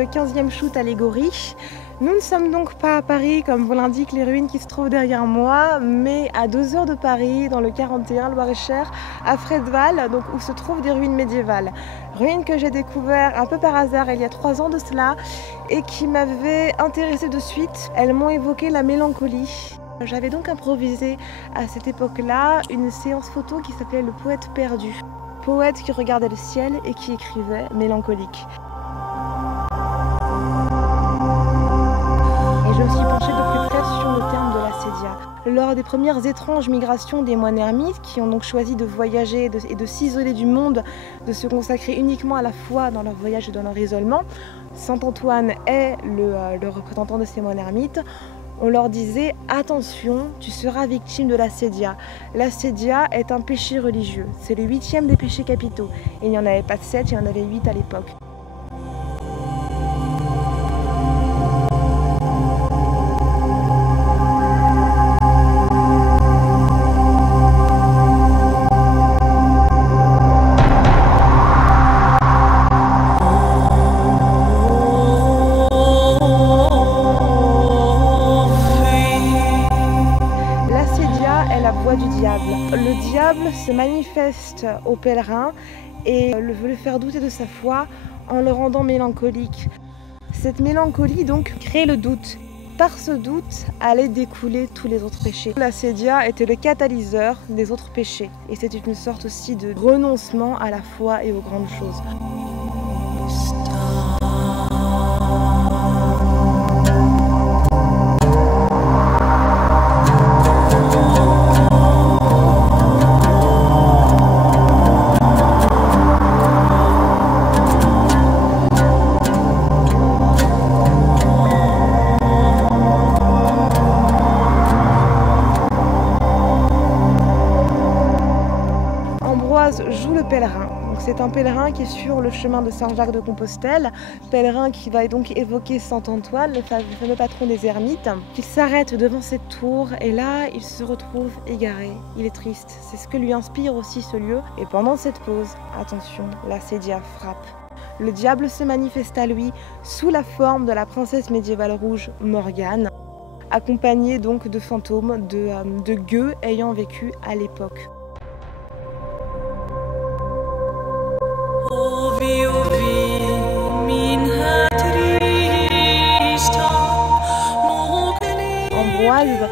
le 15e shoot allégorie. Nous ne sommes donc pas à Paris, comme vous l'indiquent les ruines qui se trouvent derrière moi, mais à 2 heures de Paris, dans le 41, Loir-et-Cher, à Fresval, donc où se trouvent des ruines médiévales. Ruines que j'ai découvertes un peu par hasard il y a 3 ans de cela et qui m'avaient intéressée de suite. Elles m'ont évoqué la mélancolie. J'avais donc improvisé à cette époque-là une séance photo qui s'appelait Le Poète perdu. Poète qui regardait le ciel et qui écrivait mélancolique. Et je me suis penchée de plus près sur le terme de la sédia. Lors des premières étranges migrations des moines ermites qui ont donc choisi de voyager et de s'isoler du monde, de se consacrer uniquement à la foi dans leur voyage et dans leur isolement, Saint Antoine est le représentant de ces moines ermites. On leur disait « Attention, tu seras victime de la sédia ». La sédia est un péché religieux. C'est le 8e des péchés capitaux. Et il n'y en avait pas 7, il y en avait 8 à l'époque. Du diable. Le diable se manifeste aux pèlerins et veut le faire douter de sa foi en le rendant mélancolique. Cette mélancolie donc crée le doute. Par ce doute allaient découler tous les autres péchés. La sédia était le catalyseur des autres péchés et c'était une sorte aussi de renoncement à la foi et aux grandes choses. Joue le pèlerin. C'est un pèlerin qui est sur le chemin de Saint-Jacques de Compostelle, pèlerin qui va donc évoquer Saint Antoine, le fameux patron des ermites. Il s'arrête devant cette tour et là il se retrouve égaré, il est triste. C'est ce que lui inspire aussi ce lieu. Et pendant cette pause, attention, la sédia frappe. Le diable se manifeste à lui sous la forme de la princesse médiévale rouge Morgane, accompagnée donc de fantômes, de gueux ayant vécu à l'époque. Ambroise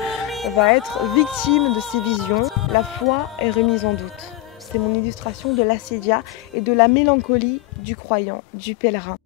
va être victime de ces visions. La foi est remise en doute. C'est mon illustration de la sédia et de la mélancolie du croyant, du pèlerin.